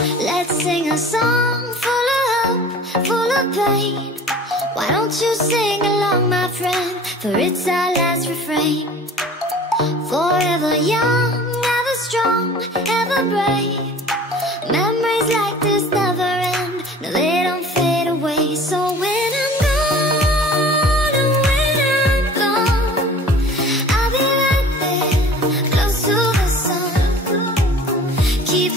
Let's sing a song full of hope, full of pain. Why don't you sing along, my friend? For it's our last refrain. Forever young, ever strong, ever brave. Memories like this never end. No, they don't fade away. So when I'm gone, and when I'm gone, I'll be right there, close to the sun. Keep